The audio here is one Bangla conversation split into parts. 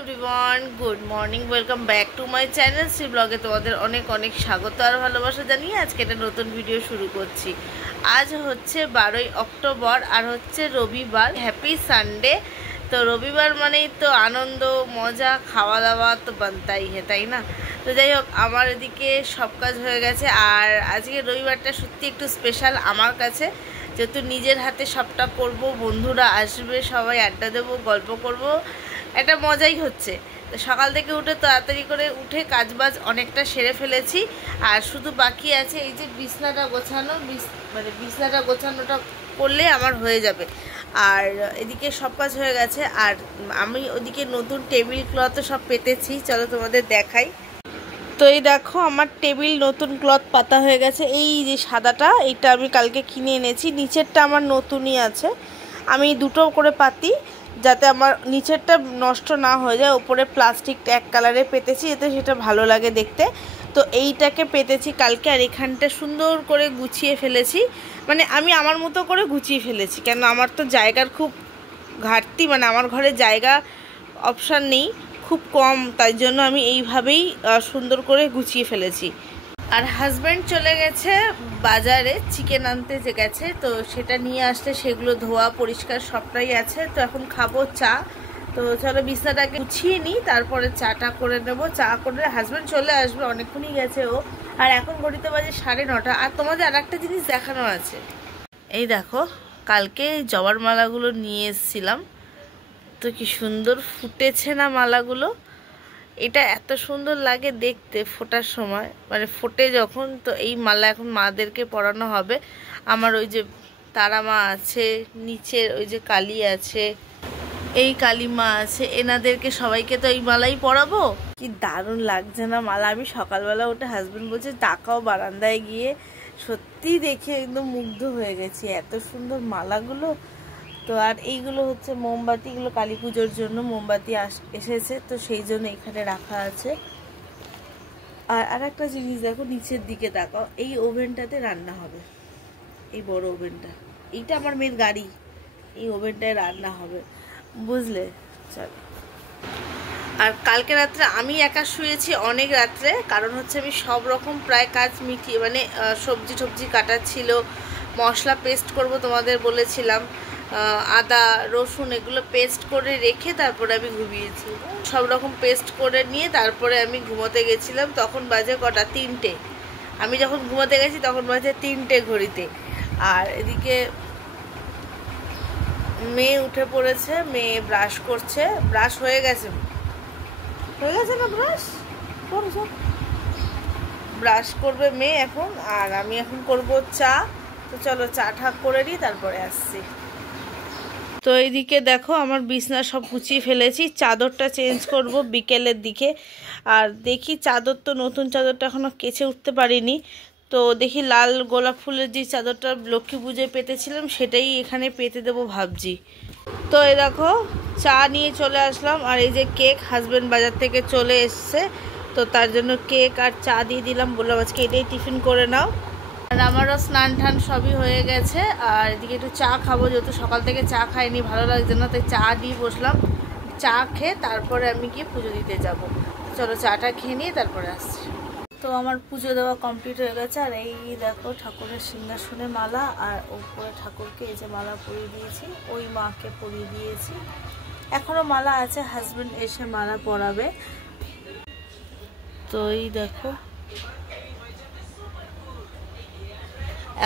Everyone, good morning, welcome back to my channel Shri ব্লগে। তোমাদের অনেক অনেক স্বাগত আর ভালোবাসা জানিয়ে আজকে একটা নতুন ভিডিও শুরু করছি। আজ হচ্ছে 12ই অক্টোবর আর হচ্ছে রবিবার। Happy Sunday. তো রবিবার মানেই তো আনন্দ, মজা, খাওয়া দাওয়া তো বানতাই হে, তাই না? তো যাই হোক, আমার এদিকে সব কাজ হয়ে গেছে। আর আজকে রবিবারটা সত্যি একটু স্পেশাল আমার কাছে, যেহেতু নিজের হাতে সবটা করব, বন্ধুরা আসবে, সবাই আড্ডা দেবো, গল্প করব, একটা মজাই হচ্ছে। তো সকাল থেকে উঠে তাড়াতাড়ি করে উঠে কাজবাজ অনেকটা সেরে ফেলেছি। আর শুধু বাকি আছে এই যে বিছনাটা গোছানো, বিছনাটা গোছানোটা করলে আমার হয়ে যাবে। আর এদিকে সব কাজ হয়ে গেছে। আর আমি ওদিকে নতুন টেবিল ক্লথও সব পেতেছি, চলো তোমাদের দেখাই। তো এই দেখো, আমার টেবিল নতুন ক্লথ পাতা হয়ে গেছে। এই যে সাদাটা, এইটা আমি কালকে কিনে এনেছি। নিচেরটা আমার নতুনই আছে। আমি দুটো করে পাতি, যাতে আমার নিচেরটা নষ্ট না হয়ে যায়। ওপরে প্লাস্টিক এক কালারে পেতেছি, এতে সেটা ভালো লাগে দেখতে। তো এইটাকে পেতেছি কালকে। আর এখানটা সুন্দর করে গুছিয়ে ফেলেছি, মানে আমি আমার মতো করে গুছিয়ে ফেলেছি, কেন আমার তো জায়গার খুব ঘাটতি, মানে আমার ঘরে জায়গা অপশান নেই, খুব কম। তাই জন্য আমি এইভাবেই সুন্দর করে গুছিয়ে ফেলেছি। আর হাজব্যান্ড চলে গেছে বাজারে, চিকেন আনতে যে গেছে, তো সেটা নিয়ে আসলে সেগুলো ধোয়া পরিষ্কার সবটাই আছে। তো এখন খাবো চা। তো চলো বিছনাটাকে গুছিয়ে নিই, তারপরে চাটা করে নেবো। চা করে হাজব্যান্ড চলে আসবে, অনেকক্ষণই গেছে ও। আর এখন ঘড়িতে বাজে 9:30। আর তোমাদের আর একটা জিনিস দেখানো আছে। এই দেখো, কালকে জবার মালাগুলো নিয়ে এসেছিলাম, তো কি সুন্দর ফুটেছে না মালাগুলো। এটা এত সুন্দর লাগে দেখতে ফোটার সময়, মানে ফোটে যখন। তো এই মালা এখন মাদেরকে পরানো হবে। আমার ওই যে তারা মা আছে, নিচের ওই যে কালী আছে, এই কালী মা আছে, এনাদেরকে সবাইকে তো এই মালাই পরাবো। কি দারুণ লাগছে না মালা। আমি সকালবেলা উঠে হাজবেন্ড বলছে তাকাও বারান্দায় গিয়ে, সত্যি দেখে একদম মুগ্ধ হয়ে গেছি, এত সুন্দর মালাগুলো। তো আর এইগুলো হচ্ছে মোমবাতি, এগুলো কালী পুজোর জন্য মোমবাতি এসেছে, তো সেই জন্য এখানে রাখা আছে। আর একটা জিনিস দেখো, নিচের দিকে তাকাও, এই ওভেনটাতে রান্না হবে, এই বড় ওভেনটা, এইটা আমার মেয়ের গাড়ি, এই ওভেনটায় রান্না হবে, বুঝলে? চল। আর কালকে রাত্রে আমি একা শুয়েছি অনেক রাত্রে, কারণ হচ্ছে আমি সব রকম প্রায় কাজ মিটিয়ে, মানে সবজি কাটার ছিল, মশলা পেস্ট করব তোমাদের বলেছিলাম, আদা রসুন এগুলো পেস্ট করে রেখে তারপরে আমি ঘুমিয়েছি। সব রকম পেস্ট করে নিয়ে তারপরে আমি ঘুমোতে গেছিলাম। তখন বাজে কটা? 3টে। আমি যখন ঘুমোতে গেছি তখন বাজে 3টে ঘড়িতে। আর এদিকে মেয়ে উঠে পড়েছে, মেয়ে ব্রাশ করছে, ব্রাশ হয়ে গেছে না? ব্রাশ করবে মেয়ে এখন, আর আমি এখন করব চা। তো চলো চা ঠাক করে নিই, তারপরে আসছি। তো এইদিকে দেখো, আমার বিছনা সব গুছিয়ে ফেলেছি, চাদরটা চেঞ্জ করব বিকেলের দিকে। আর দেখি চাদর, তো নতুন চাদরটা এখনও কেচে উঠতে পারিনি। তো দেখি লাল গোলাপ ফুলের যে চাদরটা লক্ষ্মী পুজোয় পেতেছিলাম, সেটাই এখানে পেতে দেবো ভাবছি। তো এই দেখো, চা নিয়ে চলে আসলাম। আর এই যে কেক, হাজব্যান্ড বাজার থেকে চলে এসছে, তো তার জন্য কেক আর চা দিয়ে দিলাম, বললাম আজকে এটাই টিফিন করে নাও। আর আমারও স্নান টান সবই হয়ে গেছে। আর এদিকে একটু চা খাবো, যেহেতু সকাল থেকে চা খাইনি, ভালো লাগছে না, তাই চা দিয়ে বসলাম। চা খেয়ে তারপরে আমি গিয়ে পুজো দিতে যাব। চলো চাটা খেয়ে নিয়ে তারপরে আসছি। তো আমার পুজো দেওয়া কমপ্লিট হয়ে গেছে। আর এই দেখো, ঠাকুরের সিংহাসনে মালা, আর উপরে ঠাকুরকে এই যে মালা পরিয়ে দিয়েছি, ওই মাকে পরিয়ে দিয়েছি। এখনও মালা আছে, হাজব্যান্ড এসে মালা পরাবে। তো এই দেখো,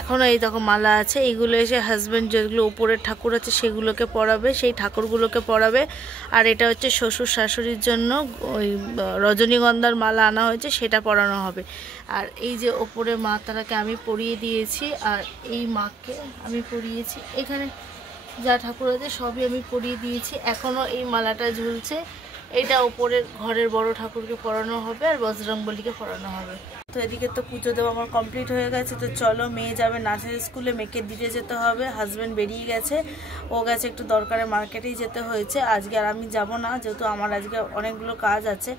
এখনও এই দেখো মালা আছে, এইগুলো এসে হাজব্যান্ড যেগুলো উপরের ঠাকুর আছে সেগুলোকে পরাবে, সেই ঠাকুরগুলোকে পরাবে। আর এটা হচ্ছে শ্বশুর শাশুড়ির জন্য ওই রজনীগন্ধার মালা আনা হয়েছে, সেটা পরানো হবে। আর এই যে ওপরে মা তারাকে আমি পরিয়ে দিয়েছি, আর এই মাকে আমি পরিয়েছি। এখানে যা ঠাকুর আছে সবই আমি পরিয়ে দিয়েছি। এখনও এই মালাটা ঝুলছে, এটা ওপরের ঘরের বড় ঠাকুরকে পরানো হবে, আর বজরংবলীকে পরানো হবে। তো এদিকে তো পুজো দেওয়া আমার কমপ্লিট হয়ে গেছে। তো চলো, মেয়ে যাবে নাচের স্কুলে, মেয়েকে দিতে যেতে হবে। হাজব্যান্ড বেরিয়ে গেছে, ও গেছে একটু দরকারে, মার্কেটেই যেতে হয়েছে আজকে। আর আমি যাব না, যেহেতু আমার আজকে অনেকগুলো কাজ আছে,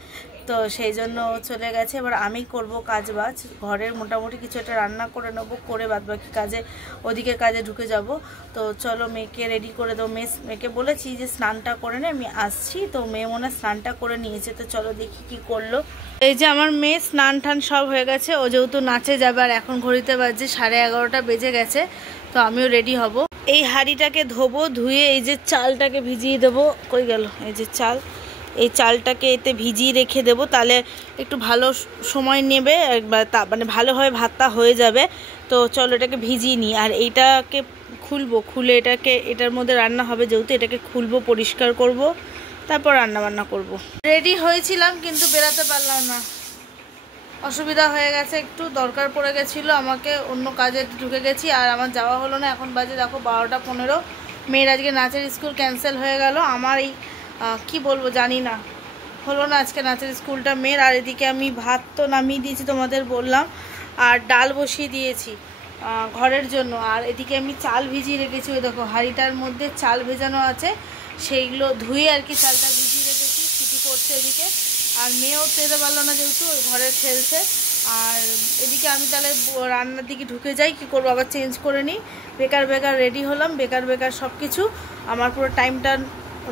তো সেই জন্য ও চলে গেছে। এবার আমি করব কাজ বাজ, ঘরের মোটামুটি কিছু একটা রান্না করে নেবো, করে বাদবাকি কাজে ওদিকে কাজে ঢুকে যাব। তো চলো, মেয়েকে রেডি করে দেবো। মেয়েকে বলেছি যে স্নানটা করে নে, আমি আসছি। তো মেয়ে মনে স্নানটা করে নিয়েছে। তো চলো দেখি কি করলো। এই যে আমার মেয়ে স্নান টান সব হয়ে গেছে। ও যেহেতু নাচে যাবে, আর এখন ঘড়িতে বাজছে 11:30 বেজে গেছে। তো আমিও রেডি হব। এই হাঁড়িটাকে ধোবো, ধুয়ে এই যে চালটাকে ভিজিয়ে দেবো। কই গেল এই যে চাল, এই চালটাকে এতে ভিজিয়ে রেখে দেবো, তাহলে একটু ভালো সময় নেবে, মানে ভালোভাবে ভাতটা হয়ে যাবে। তো চলো এটাকে ভিজিয়ে নিই। আর এইটাকে খুলবো, খুলে এটার মধ্যে রান্না হবে, যেহেতু এটাকে খুলবো, পরিষ্কার করব, তারপর রান্না বান্না করব। রেডি হয়েছিলাম কিন্তু বেরাতে পারলাম না, অসুবিধা হয়ে গেছে, একটু দরকার পড়ে গেছিলো আমাকে, অন্য কাজে ঢুকে গেছি, আর আমার যাওয়া হলো না। এখন বাজে দেখো 12:15। মেয়ের আজকে নাচের স্কুল ক্যান্সেল হয়ে গেল। আমার এই কি বলবো জানি না, হলো না আজকে নাচের স্কুলটা মেয়ের। আর এদিকে আমি ভাত তো নামিয়ে দিয়েছি তোমাদের বললাম, আর ডাল বসিয়ে দিয়েছি ঘরের জন্য। আর এদিকে আমি চাল ভিজিয়ে রেখেছি, ওই দেখো হাঁড়িটার মধ্যে চাল ভেজানো আছে, সেইগুলো ধুয়ে আর কি চালটা ভিজিয়ে রেখেছি। সিটি করছে এদিকে, আর মেয়েও যেতে পারলো না যেহেতু ঘরে খেলছে। আর এদিকে আমি তাহলে রান্নার দিকে ঢুকে যাই, কি করবো আবার চেঞ্জ করে নিই। বেকার রেডি হলাম, বেকার সব কিছু, আমার পুরো টাইমটা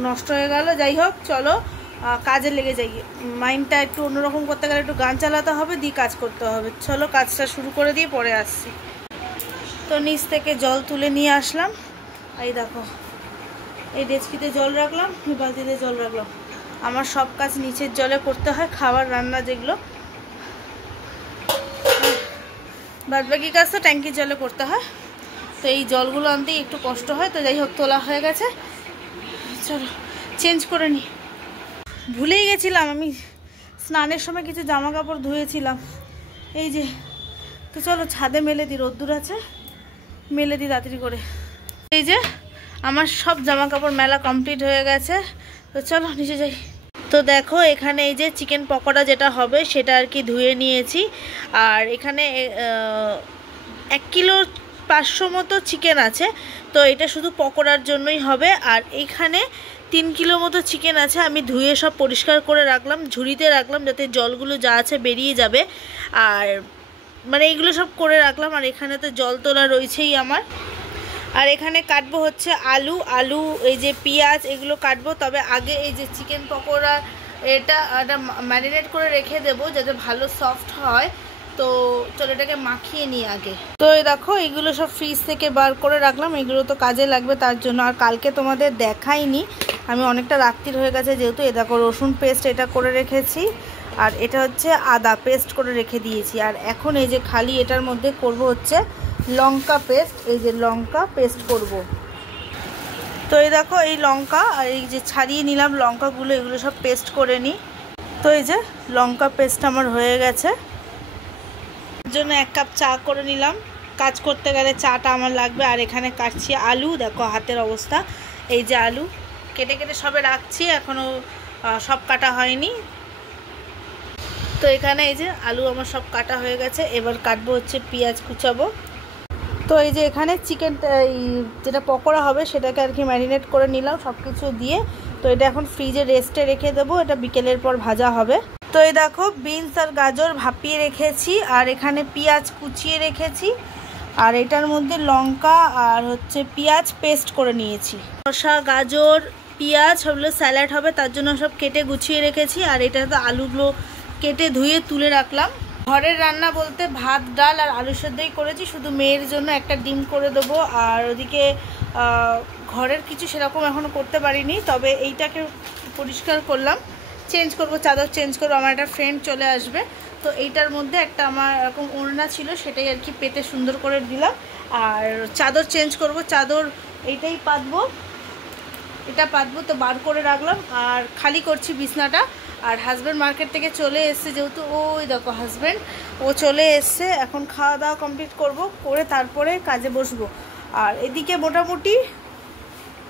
নষ্ট হয়ে গেল। যাই হোক, চলো কাজে লেগে যাই। মাইন্ডটা একটু অন্যরকম করতে গেলে একটু গান চালাতে হবে, দিয়ে কাজ করতে হবে। চলো কাজটা শুরু করে দিয়ে পরে আসছি। তো নিচ থেকে জল তুলে নিয়ে আসলাম, এই দেখো এই ডেচকিতে জল রাখলাম, বালতিতে জল রাখলাম। আমার সব কাজ নিচের জলে করতে হয়, খাবার রান্না যেগুলো, বাদবাকি কাজ তো ট্যাঙ্কির জলে করতে হয়। তো এই জলগুলো আনতেই একটু কষ্ট হয়। তো যাই হোক, তোলা হয়ে গেছে, চলো চেঞ্জ করে নিই। ভুলেই গেছিলাম, আমি স্নানের সময় কিছু জামা কাপড় ধুয়েছিলাম, এই যে। তো চলো ছাদে মেলে দিই, রোদ্দুর আছে, মেলে দিই তাড়াতাড়ি করে। এই যে আমার সব জামা কাপড় মেলা কমপ্লিট হয়ে গেছে। তো চলো নিচে যাই। তো দেখো এখানে এই যে চিকেন পকোড়া যেটা হবে সেটা আর কি ধুয়ে নিয়েছি। আর এখানে 1 কিলো 500 মতো চিকেন আছে, তো এটা শুধু পকোড়ার জন্যই হবে। আর এইখানে 3 কিলো মতো চিকেন আছে, আমি ধুয়ে সব পরিষ্কার করে রাখলাম, ঝুড়িতে রাখলাম, যাতে জলগুলো যা আছে বেরিয়ে যাবে। আর মানে এইগুলো সব করে রাখলাম। আর এখানে তো জল তোলা রয়েছেই আমার। আর এখানে কাটবো হচ্ছে আলু, এই যে পেঁয়াজ, এগুলো কাটবো। তবে আগে এই যে চিকেন পকোড়া এটা ম্যারিনেট করে রেখে দেবো, যাতে ভালো সফট হয়। তো চলো এটাকে মাখিয়ে নিই আগে। তো এই দেখো এইগুলো সব ফ্রিজ থেকে বার করে রাখলাম, এগুলো তো কাজে লাগবে তার জন্য। আর কালকে তোমাদের দেখাইনি, আমি অনেকটা রাত্রির হয়ে গেছে যেহেতু। এই দেখো রসুন পেস্ট এটা করে রেখেছি, আর এটা হচ্ছে আদা পেস্ট করে রেখে দিয়েছি। আর এখন এই যে খালি এটার মধ্যে করব হচ্ছে লঙ্কা পেস্ট, এই যে লঙ্কা পেস্ট করব। তো এই দেখো এই লঙ্কা আর এই যে ছাড়িয়ে নিলাম লঙ্কাগুলো, এগুলো সব পেস্ট করে নিই। তো এই যে লঙ্কা পেস্ট আমার হয়ে গেছে, এর জন্য 1 কাপ চা করে নিলাম, কাজ করতে গেলে চাটা আমার লাগবে। আর এখানে কাটছি আলু, দেখো হাতের অবস্থা, এই যে আলু কেটে সবে রাখছি, এখনও সব কাটা হয়নি। তো এখানে এই যে আলু আমার সব কাটা হয়ে গেছে, এবার কাটবো হচ্ছে পেঁয়াজ কুচাবো। তো এই যে এখানে চিকেন যেটা পকোড়া হবে সেটাকে আর কি ম্যারিনেট করে নিলাম সব কিছু দিয়ে। তো এটা এখন ফ্রিজে রেস্টে রেখে দেবো, এটা বিকেলের পর ভাজা হবে। তো এই দেখো বিনস আর গাজর ভাপিয়ে রেখেছি, আর এখানে পেঁয়াজ কুচিয়ে রেখেছি, আর এটার মধ্যে লঙ্কা আর হচ্ছে পেঁয়াজ পেস্ট করে নিয়েছি। শসা গাজর পেঁয়াজ সবগুলো স্যালাড হবে, তার জন্য সব কেটে গুছিয়ে রেখেছি। আর এটা তো আলুগুলো কেটে ধুয়ে তুলে রাখলাম। ঘরের রান্না বলতে ভাত ডাল আর আলু সেদ্ধই করেছি, শুধু মেয়ের জন্য একটা ডিম করে দেবো। আর ওদিকে ঘরের কিছু সেরকম এখনও করতে পারিনি, তবে এইটাকে পরিষ্কার করলাম, চেঞ্জ করব, চাদর চেঞ্জ করবো, আমার একটা ফ্রেন্ড চলে আসবে। তো এইটার মধ্যে একটা আমার এরকম ওড়না ছিল, সেটাই আর কি পেতে সুন্দর করে দিলাম। আর চাদর চেঞ্জ করব, চাদর এইটাই পাতবো, এটা পাতবো, তো বার করে রাখলাম। আর খালি করছি বিছনাটা। আর হাজব্যান্ড মার্কেট থেকে চলে এসছে, যেহেতু ওই দেখো হাজব্যান্ড ও চলে এসছে, এখন খাওয়া দাওয়া কমপ্লিট করব, করে তারপরে কাজে বসবো। আর এদিকে মোটামুটি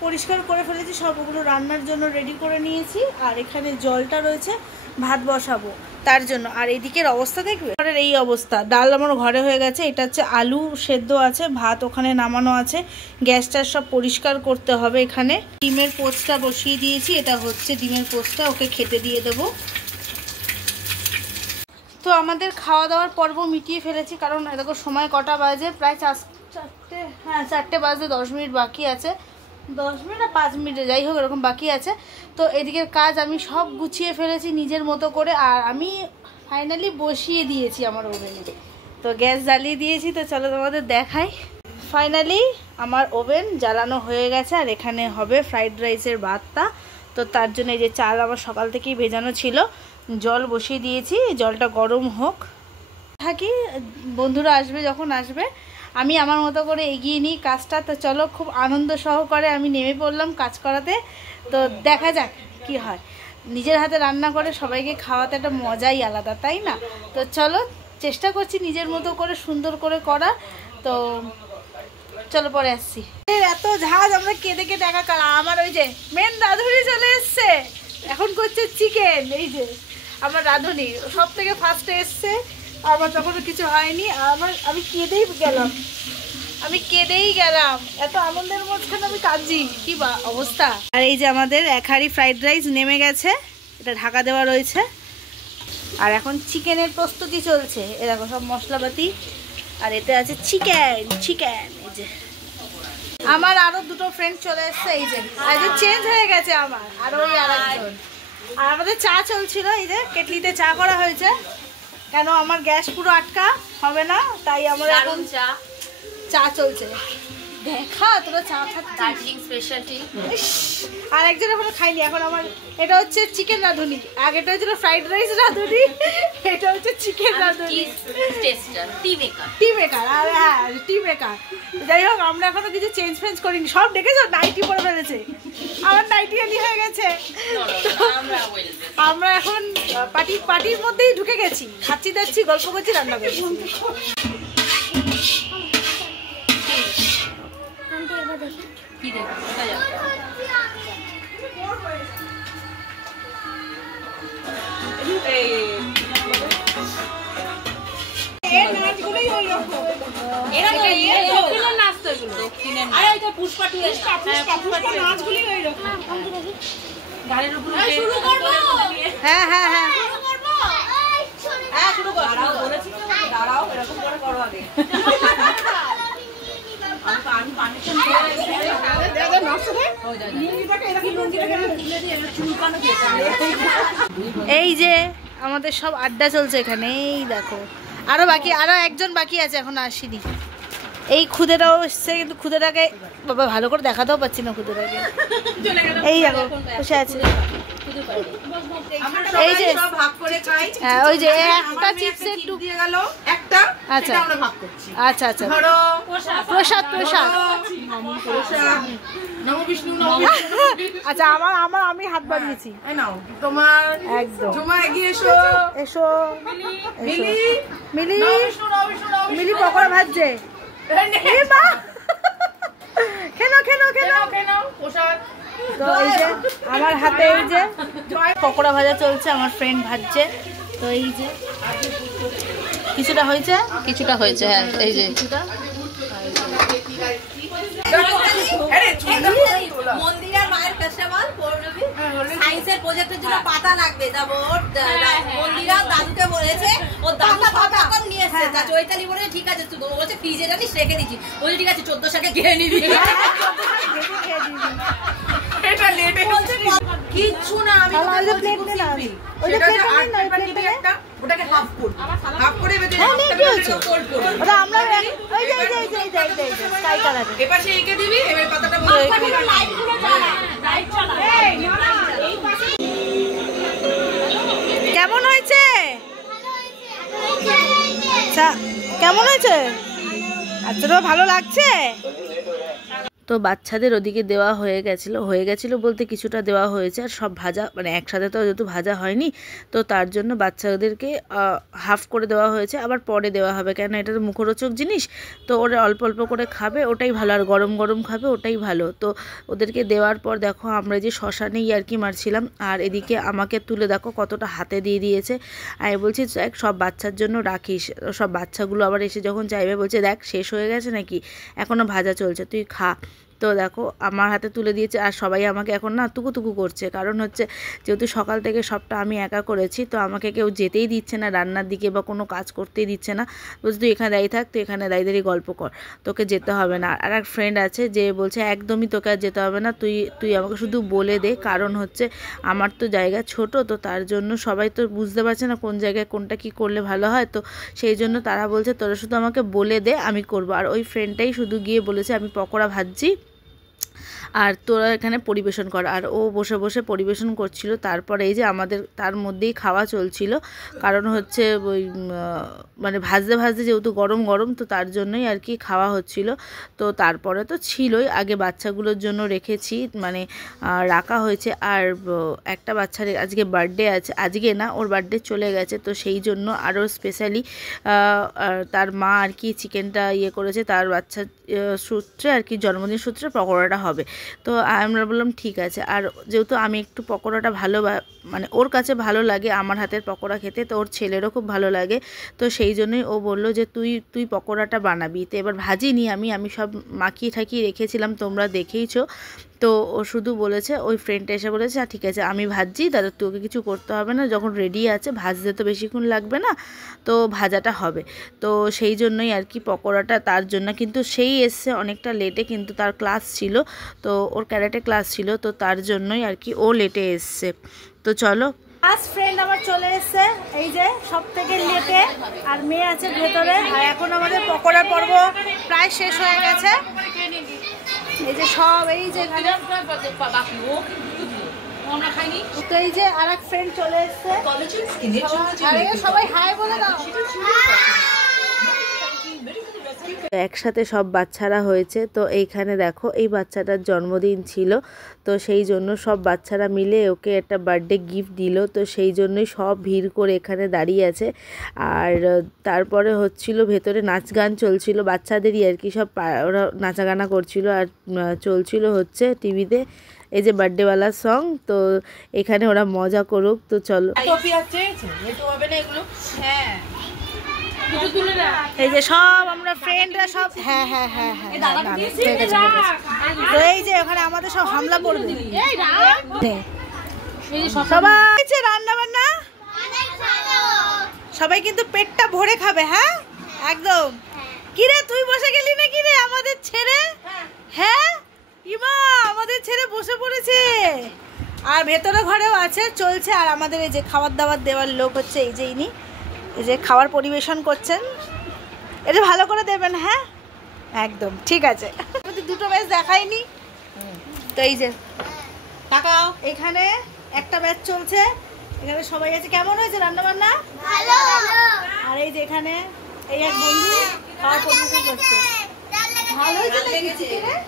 পরিষ্কার করে ফেলেছি, সবগুলো রান্নার জন্য রেডি করে নিয়েছি। আর এখানে জলটা রয়েছে, ভাত বসাবো তার জন্য। আর এদিকের অবস্থা দেখবে, এই অবস্থা। ডাল আমার ঘরে হয়ে গেছে, এটা হচ্ছে আলু সেদ্ধ আছে, ভাত ওখানে নামানো আছে, গ্যাসটা সব পরিষ্কার করতে হবে। এখানে ডিমের পোস্টটা বসিয়ে দিয়েছি, এটা হচ্ছে ডিমের পোস্টটা, ওকে খেতে দিয়ে দেবো। তো আমাদের খাওয়া দাওয়ার পর্ব মিটিয়ে ফেলেছি, কারণ দেখো সময় কটা বাজে, প্রায় 4টে, হ্যাঁ 4টে বাজে 10 মিনিট বাকি আছে, 10 মিনিট না 5 মিনিটে যাই হোক এরকম বাকি আছে। তো এদিকের কাজ আমি সব গুছিয়ে ফেলেছি নিজের মতো করে, আর আমি ফাইনালি বসিয়ে দিয়েছি আমার ওভেনে। তো গ্যাস জ্বালিয়ে দিয়েছি, তো চলো তোমাদের দেখাই। ফাইনালি আমার ওভেন জ্বালানো হয়ে গেছে, আর এখানে হবে ফ্রাইড রাইসের ভাতটা। তো তার জন্য এই যে চাল আমার সকাল থেকেই ভেজানো ছিল, জল বসিয়ে দিয়েছি, জলটা গরম হোক। থাকি বন্ধুরা আসবে, যখন আসবে আমি আমার মতো করে এগিয়ে নিই কাজটা। তো চলো, খুব আনন্দ সহকারে আমি নেমে পড়লাম কাজ করাতে। তো দেখা যাক কি হয়। নিজের হাতে রান্না করে সবাইকে খাওয়াতে একটা মজাই আলাদা, তাই না? তো চলো, চেষ্টা করছি নিজের মতো করে সুন্দর করে করা। তো চলো পরে আসছি। এত ঝাঁজ, আমরা কেঁদে কেটে একাকার। আমার ওই যে মেন রাঁধুনি চলে এসছে, এখন করছে চিকেন। এই যে আমার রাঁধুনি সব থেকে ফার্স্টে এসছে, আমার তখনও কিছু হয়নি। আমি কেঁদেই গেলাম, এত আনন্দের মাঝখানে আমি কাঁদছি, কি বা অবস্থা। আর এই যে আমাদের 1 হাঁড়ি ফ্রাইড রাইস নেমে গেছে, এটা ঢাকা দেওয়া রয়েছে। আর এখন চিকেনের প্রস্তুতি চলছে, এ দেখো সব মশলাপাতি, আর এতে আছে চিকেন। এই যে আমার আরো দুটো ফ্রেন্ড চলে এসছে, এই যে একজন চেঞ্জ হয়ে গেছে আমার, আর ওই আরেকজন। আর আমাদের চা চলছিল, এই যে কেটলিতে চা করা হয়েছে, কেন আমার গ্যাস পুরো আটকা হবে না, তাই আমরা এখন চা চলছে। দেখা তোরা চা খাচ্ছিস, স্পেশালিটি। আর একজন এখনো খাইনি, এখন আমার এটা হচ্ছে চিকেন রাঁধুনি, আগেটা হচ্ছিল ফ্রাইড রাইস রাঁধুনি, এটা হচ্ছে চিকেন রাঁধুনি, টি মেকার। আর হ্যাঁ, টি মেকার। যাই হোক, আমরা এখনো কিছু চেঞ্জ করিনি, সব দেখেছো নাইটি পরে ফেলেছে, আমার নাইটি আনি হয়ে গেছে। আমরা এখন পার্টির মধ্যেই ঢুকে গেছি, খাচ্ছি দাচ্ছি, গল্প করছি, রান্না করছি। হ্যাঁ হ্যাঁ হ্যাঁ, দাঁড়াও, এরকম করে করো আগে। এই যে আমাদের সব আড্ডা চলছে এখানে, এই দেখো আরো একজন বাকি আছে, এখন আসেনি। এই খুদেটাও এসছে, কিন্তু খুদেটাকে বাবা ভালো করে দেখাতেও পাচ্ছি না, খুদেটাকে। এই দেখো বসে আছে, এই যে হ্যাঁ, ওই যে একটা চিপসের টুক দিয়ে গেল একটা। আচ্ছা আচ্ছা আচ্ছা, প্রসাদ। আচ্ছা, আমি হাত বাড়িয়েছি, তোমার একদম। এসো মিলি পকোড়া ভাজছে। তো এই যে আমার হাতে এই যে পকোড়া ভাজা চলছে, আমার ফ্রেন্ড ভাজছে। তো এই যে কিছুটা হয়েছে, হ্যাঁ এই যে কিছুটা। মন্দিরের মায়ের কাস্টমার পৌরবী সায়েন্সের প্রজেক্টের জন্য পাতা লাগবে, যাবো মন্দিরা দাদুকে বলেছে, ও দাদু পাতা কম নিয়ে এসেছে। তা চৈতালি বলে ঠিক আছে, তুই বলছে ফ্রিজে জানিস রেখে দিচ্ছি, বলছে ঠিক আছে 14 শাকে খেয়ে নিবি। এটা লেটে বলছে কিচ্ছু না, আমি ওটাকে হাফ করে বেঁধে ওটা আমরা ওই যে স্কাই কালার এপাশে এঁকে দিবি, এবার পাতাটা কেমন হয়েছে? আচ্ছা কেমন হয়েছে? আচ্ছা তো ভালো লাগছে। তো বাচ্চাদের ওদিকে দেওয়া হয়ে গেছিলো বলতে কিছুটা দেওয়া হয়েছে, আর সব ভাজা মানে একসাথে তো যেহেতু ভাজা হয়নি, তো তার জন্য বাচ্চাদেরকে হাফ করে দেওয়া হয়েছে, আবার পরে দেওয়া হবে, কেন এটা তো মুখরোচক জিনিস, তো ওরা অল্প অল্প করে খাবে, ওটাই ভালো, আর গরম গরম খাবে ওটাই ভালো। তো ওদেরকে দেওয়ার পর দেখো আমরা যে শ্মশানেই আর কি মারছিলাম, আর এদিকে আমাকে তুলে দেখো কতটা হাতে দিয়ে দিয়েছে। আমি বলছি দেখ সব বাচ্চার জন্য রাখিস, সব বাচ্চাগুলো আবার এসে যখন চাইবে বলছে দেখ শেষ হয়ে গেছে নাকি, এখনও ভাজা চলছে, তুই খা। তো দেখো আমার হাতে তুলে দিয়েছে, আর সবাই আমাকে এখন না তুকু করছে, কারণ হচ্ছে যেহেতু সকাল থেকে সবটা আমি একা করেছি, তো আমাকে কেউ যেতেই দিচ্ছে না রান্নার দিকে বা কোনো কাজ করতেই দিচ্ছে না, বলছে তুই এখানে দাঁড়িয়ে থাক, তুই এখানে দাঁড়িয়ে গল্প কর, তোকে যেতে হবে না। আর এক ফ্রেন্ড আছে যে বলছে একদমই তোকে আর যেতে হবে না, তুই আমাকে শুধু বলে দে, কারণ হচ্ছে আমার তো জায়গা ছোট, তো তার জন্য সবাই তো বুঝতে পারছে না কোন জায়গায় কোনটা কি করলে ভালো হয়, তো সেই জন্য তারা বলছে তোরা শুধু আমাকে বলে দে আমি করব। আর ওই ফ্রেন্ডটাই শুধু গিয়ে বলেছে আমি পকোড়া ভাজছি আর তোরা এখানে পরিবেশন কর, আর ও বসে বসে পরিবেশন করছিল। তারপরে এই যে আমাদের তার মধ্যেই খাওয়া চলছিল, কারণ হচ্ছে ওই মানে ভাজতে ভাজতে যেহেতু গরম গরম, তো তার জন্যই আর কি খাওয়া হচ্ছিল। তো তারপরে তো ছিলই, আগে বাচ্চাগুলোর জন্য রেখেছি, মানে রাখা হয়েছে। আর একটা বাচ্চার আজকে বার্থডে আছে, আজকে না ওর বার্থডে চলে গেছে, তো সেই জন্য আরও স্পেশালি তার মা আর কি চিকেনটা করেছে, তার বাচ্চার সূত্রে আর কি জন্মদিন সূত্রে পকোড়াটা হবে। তো আমরা বললাম ঠিক আছে, আর যেহেতু আমি একটু পকোড়াটা ভালো মানে ওর কাছে ভালো লাগে আমার হাতের পকোড়া খেতে, তো ওর ছেলেরও খুব ভালো লাগে, তো সেই জন্যই ও বললো যে তুই পকোড়াটা বানাবি। তো এবার ভাজিনি আমি সব মাখিয়ে ঠাকিয়ে রেখেছিলাম, তোমরা দেখেইছো। তো ও শুধু বলেছে, ওই ফ্রেন্ডটা এসে বলেছে ঠিক আছে আমি ভাজছি, দাদা তোকে কিছু করতে হবে না, যখন রেডি আছে ভাজতে তো বেশিক্ষণ লাগবে না, তো ভাজাটা হবে। তো সেই জন্যই আর কি পকোড়াটা তার জন্য, কিন্তু সেই এসছে অনেকটা লেটে, কিন্তু তার ক্লাস ছিল, তো ওর ক্যারাটে ক্লাস ছিল, তো তার জন্যই আর কি ও লেটে এসছে। তো চলো ফার্স্ট ফ্রেন্ড আমার চলে এসছে, এই যে সব থেকে লেটে, আর মেয়ে আছে ভেতরে, আর এখন আমাদের পকোড়া পর্ব প্রায় শেষ হয়ে গেছে। এই যে সব এই যে তো এই যে আর এক ফ্রেন্ড চলে এসছে, সবাই হাই বলে দাও। একসাথে সব বাচ্চারা হয়েছে, তো এইখানে দেখো এই বাচ্চাটার জন্মদিন ছিল, তো সেই জন্য সব বাচ্চারা মিলে ওকে একটা বার্থডে গিফট দিল, তো সেই জন্যই সব ভিড় করে এখানে দাঁড়িয়ে আছে। আর তারপরে হচ্ছিল ভেতরে নাচ গান চলছিল, বাচ্চাদেরই আর কি, সব ওরা নাচাগানা করছিল, আর চলছিল হচ্ছে টিভিতে এই যে বার্থডেওয়ালা সং, তো এখানে ওরা মজা করুক। তো চলো এই যে সব আমরা ফ্রেন্ডরা সব তো এই যে ওখানে আমাদের সব হামলা করবে সবাই, রান্না বান্না সবাই কিন্তু পেটটা ভরে খাবে, হ্যাঁ একদম। কিরে তুই বসে গেলি না কিরে আমাদের ছেড়ে? হ্যাঁ ইমা আমাদের ছেড়ে বসে পড়েছে, আর ভেতরে ঘরেও আছে চলছে। আর আমাদের এই যে খাবার দাবার দেওয়ার লোক হচ্ছে এই যে ইনি, এই যে খাবার পরিবেশন করছেন, এটা ভালো করে দেবেন, হ্যাঁ একদম ঠিক আছে। দুটো ব্যাচ দেখাইনি, তো এই যে তাকাও, এখানে একটা ব্যাচ চলছে, এখানে সবাই আছে। কেমন হয়েছে রান্না বান্না? ভালো। আর এই যে এখানে এই এক বন্ধু খাওয়ার পরিবেশন করছে, ভালো হয়েছে।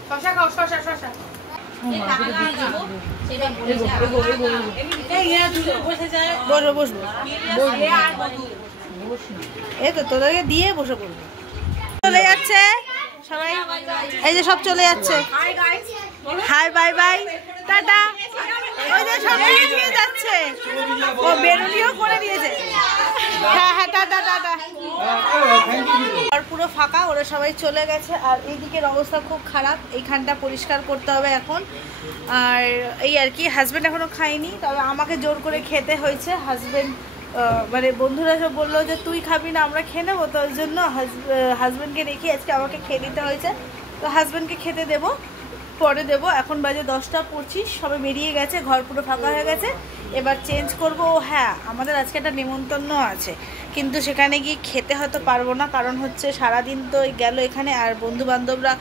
শশা খাও, শশা শশা বসবো এই তো তোদেরকে দিয়ে বসে পড়বো। চলে যাচ্ছে সবাই, এই যে সব চলে যাচ্ছে, হাই বাই বাই টাটা। ওই যে সব নিয়ে যাচ্ছে, ও বেরুনিও করে দিয়েছে, হ্যাঁ হ্যাঁ টাটা টাটা। আর পুরো ফাঁকা, ওরা সবাই চলে গেছে। আর এইদিকের অবস্থা খুব খারাপ, এইখানটা পরিষ্কার করতে হবে এখন। আর এই আর কি, হাজব্যান্ড এখনো খায়নি, তবে আমাকে জোর করে খেতে হয়েছে। হাজব্যান্ড মানে বন্ধুরা সব বললো যে তুই খাবি না, আমরা খেয়ে নেবো, তো ওই জন্য হাজব্যান্ডকে রেখে আজকে আমাকে খেয়ে নিতে হয়েছে। তো হাজব্যান্ডকে খেতে দেবো, পরে দেবো। এখন বাজে 10:25, সবাই বেরিয়ে গেছে, ঘর পুরো ফাঁকা হয়ে গেছে, এবার চেঞ্জ করব। হ্যাঁ আমাদের আজকে একটা নেমন্তন্ন আছে, কিন্তু সেখানে গিয়ে খেতে হয়তো পারবো না, কারণ হচ্ছে সারাদিন তো গেল এখানে, আর বন্ধু বান্ধবরা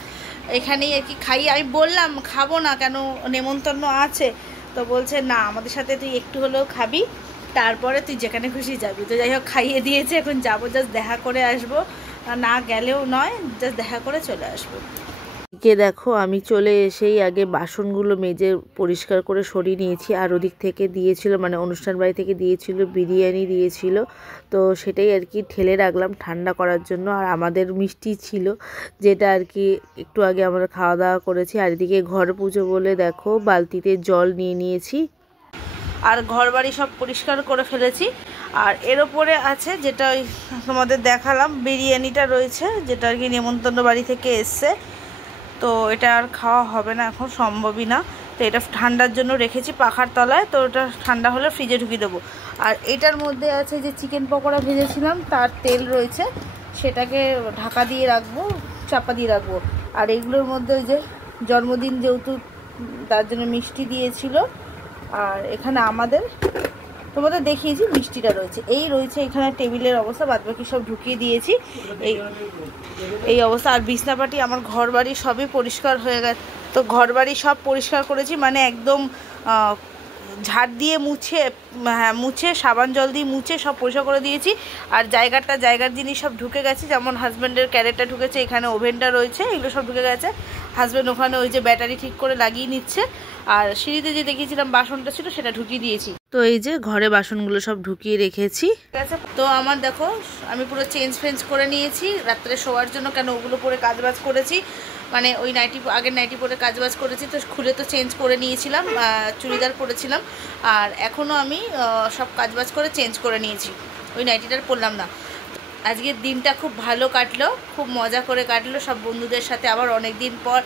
এখানেই আর কি খাইয়ে। আমি বললাম খাবো না, কেন নেমন্তন্ন আছে, তো বলছে না আমাদের সাথে তুই একটু হলেও খাবি, তারপরে তুই যেখানে খুশি যাবি। তো যাই হোক খাইয়ে দিয়েছে, এখন যাবো, জাস্ট দেখা করে আসবো, না গেলেও নয়, জাস্ট দেখা করে চলে আসবো। এদিকে দেখো আমি চলে এসেই আগে বাসনগুলো মেজে পরিষ্কার করে সরিয়ে নিয়েছি। আর ওদিক থেকে দিয়েছিল, মানে অনুষ্ঠান বাড়ি থেকে দিয়েছিল, বিরিয়ানি দিয়েছিল, তো সেটাই আর কি ঠেলে রাখলাম ঠান্ডা করার জন্য। আর আমাদের মিষ্টি ছিল, যেটা আর কি একটু আগে আমরা খাওয়া দাওয়া করেছি। আর এদিকে ঘর পুজো বলে দেখো বালতিতে জল নিয়ে নিয়েছি, আর ঘর বাড়ি সব পরিষ্কার করে ফেলেছি। আর এর ওপরে আছে যেটা ওই তোমাদের দেখালাম বিরিয়ানিটা রয়েছে, যেটা আর কি নেমন্তন্ন বাড়ি থেকে এসছে। তো এটা আর খাওয়া হবে না, এখন সম্ভবই না। তো এটা ঠান্ডার জন্য রেখেছি পাখার তলায়, তো ওটা ঠান্ডা হলে ফ্রিজে ঢুকিয়ে দেবো। আর এটার মধ্যে আছে যে চিকেন পকোড়া ভেজেছিলাম, তার তেল রয়েছে, সেটাকে ঢাকা দিয়ে রাখবো, চাপা দিয়ে রাখবো। আর এইগুলোর মধ্যে ওই যে জন্মদিন যেহেতু, তার জন্য মিষ্টি দিয়েছিল। আর এখানে আমাদের তোমাদের দেখিয়েছি মিষ্টিটা রয়েছে, এই রয়েছে এখানে টেবিলের অবস্থা, বাদবাকি সব ঢুকিয়ে দিয়েছি এই অবস্থা। আর বিছনাপাটি আমার ঘর বাড়ি সবই পরিষ্কার হয়ে গেছে। তো ঘর বাড়ি সব পরিষ্কার করেছি, মানে একদম ঝাড় দিয়ে মুছে সাবান জল দিয়ে মুছে সব পরিষ্কার করে দিয়েছি। আর জায়গার জিনিস সব ঢুকে গেছে, যেমন হাজব্যান্ডের ক্যারেটটা ঢুকেছে, এখানে ওভেনটা রয়েছে, এগুলো সব ঢুকে গেছে। হাজব্যান্ড ওখানে ওই যে ব্যাটারি ঠিক করে লাগিয়ে নিচ্ছে। আর সিঁড়িতে যে দেখিয়েছিলাম বাসনটা ছিল, সেটা ঢুকিয়ে দিয়েছি। তো এই যে ঘরে বাসনগুলো সব ঢুকিয়ে রেখেছি। ঠিক আছে, তো আমার দেখো আমি পুরো চেঞ্জ করে নিয়েছি রাত্রে শোয়ার জন্য, কেন ওগুলো পরে কাজবাজ করেছি, মানে ওই আগের নাইটি পরে কাজবাজ করেছি, তো খুলে তো চেঞ্জ করে নিয়েছিলাম, চুড়িদার পরেছিলাম। আর এখনও আমি সব কাজবাজ করে চেঞ্জ করে নিয়েছি, ওই নাইটিটার পরলাম না। আজকের দিনটা খুব ভালো কাটলো, খুব মজা করে কাটলো সব বন্ধুদের সাথে, আবার অনেক দিন পর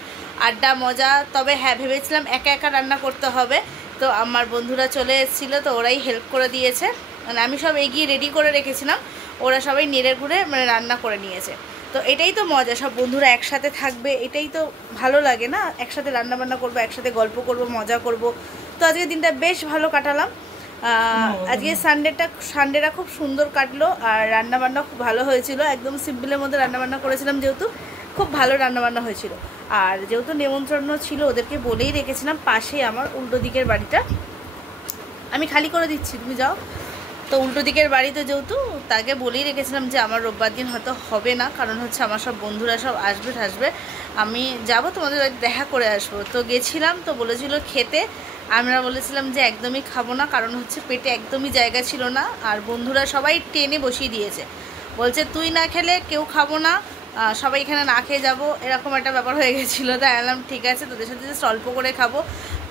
আড্ডা মজা। তবে হ্যাঁ, ভেবেছিলাম একা একা রান্না করতে হবে, তো আমার বন্ধুরা চলে এসেছিলো, তো ওরাই হেল্প করে দিয়েছে। মানে আমি সব এগিয়ে রেডি করে রেখেছিলাম, ওরা সবাই নেড়ে ঘুরে মানে রান্না করে নিয়েছে। তো এটাই তো মজা, সব বন্ধুরা একসাথে থাকবে, এটাই তো ভালো লাগে না, একসাথে রান্না বান্না করবো, একসাথে গল্প করব, মজা করব। তো আজকের দিনটা বেশ ভালো কাটালাম। আজকে সানডেটা খুব সুন্দর কাটলো। আর রান্নাবান্না খুব ভালো হয়েছিল, একদম সিম্পলের মধ্যে রান্নাবান্না করেছিলাম, যেহেতু খুব ভালো রান্নাবান্না হয়েছিল। আর যেহেতু নেমন্ত্রণ ছিল, ওদেরকে বলেই রেখেছিলাম, পাশেই আমার উল্টো দিকের বাড়িটা, আমি খালি করে দিচ্ছি তুমি যাও। তো উল্টো দিকের বাড়িতে যেহেতু, তাকে বলেই রেখেছিলাম যে আমার রোববার দিন হয়তো হবে না, কারণ হচ্ছে আমার সব বন্ধুরা সব আসবে, আমি যাব তোমাদের দেখা করে আসবো। তো গেছিলাম, তো বলেছিল খেতে, আমরা বলেছিলাম যে একদমই খাবো না, কারণ হচ্ছে পেটে একদমই জায়গা ছিল না। আর বন্ধুরা সবাই টেনে বসিয়ে দিয়েছে, বলছে তুই না খেলে কেউ খাবো না, সবাই এখানে না খেয়ে যাবো, এরকম একটা ব্যাপার হয়ে গেছিলো। তাই বললাম ঠিক আছে, তোদের সাথে জাস্ট অল্প করে খাবো।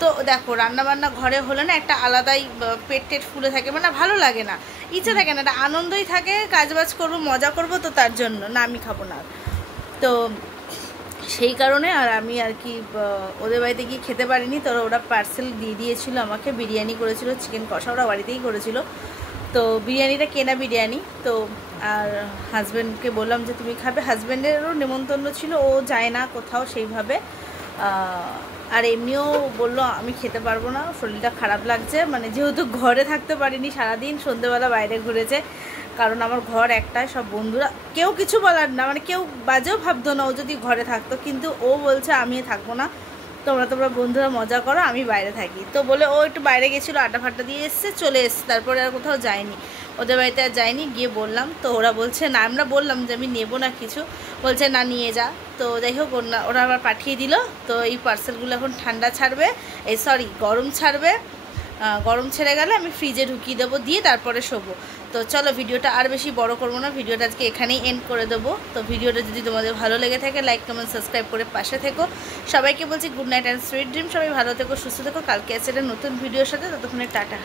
তো দেখো রান্নাবান্না ঘরে হলে না একটা আলাদাই পেট ফুলে থাকে, মানে ভালো লাগে না, ইচ্ছে থাকে না, একটা আনন্দই থাকে, কাজবাজ করবো, মজা করবো, তো তার জন্য না আমি খাবো না। তো সেই কারণে আর আমি আর কি ওদের বাড়িতে গিয়ে খেতে পারিনি। তো ওরা পার্সেল দিয়ে দিয়েছিল আমাকে, বিরিয়ানি করেছিল, চিকেন কষা ওরা বাড়িতেই করেছিল। তো বিরিয়ানিটা কেনা বিরিয়ানি। তো আর হাজব্যান্ডকে বললাম যে তুমি খাবে, হাজব্যান্ডেরও নেমন্তন্ন ছিল, ও যায় না কোথাও সেইভাবে। আর এমনিও বললো আমি খেতে পারবো না, শরীরটা খারাপ লাগছে, মানে যেহেতু ঘরে থাকতে পারিনি সারাদিন, সন্ধ্যেবেলা বাইরে ঘুরেছে, কারণ আমার ঘর একটাই, সব বন্ধুরা কেউ কিছু বলার না, মানে কেউ বাজেও ভাবতো না ও যদি ঘরে থাকতো, কিন্তু ও বলছে আমি থাকবো না, তোমরা বন্ধুরা মজা করো, আমি বাইরে থাকি। তো বলে ও একটু বাইরে গেছিলো, আড্ডা ফাড্ডা দিয়ে এসছে, চলে এসছে, তারপরে আর কোথাও যায়নি, ওদের বাড়িতে আর যায়নি। গিয়ে বললাম, তো ওরা বলছে না, আমরা বললাম যে আমি নেবো না কিছু, বলছে না নিয়ে যা। তো যাই হোক ওরা আবার পাঠিয়ে দিল। তো এই পার্সেলগুলো এখন ঠান্ডা ছাড়বে, গরম ছাড়বে, গরম ছেড়ে গেলে আমি ফ্রিজে ঢুকিয়ে দেবো, দিয়ে তারপরে শোবো। তো চলো ভিডিওটা আর বেশি বড় করবো না, ভিডিওটা আজকে এখানেই এন্ড করে দেবো। তো ভিডিওটা যদি তোমাদের ভালো লেগে থাকে, লাইক কমেন্ট সাবস্ক্রাইব করে পাশে থেকো। সবাইকে বলছি good night and sweet dream, সবাই ভালো থেকো, সুস্থ থেকো। কালকে আছে একটা নতুন ভিডিওর সাথে, ততক্ষণে টাটা।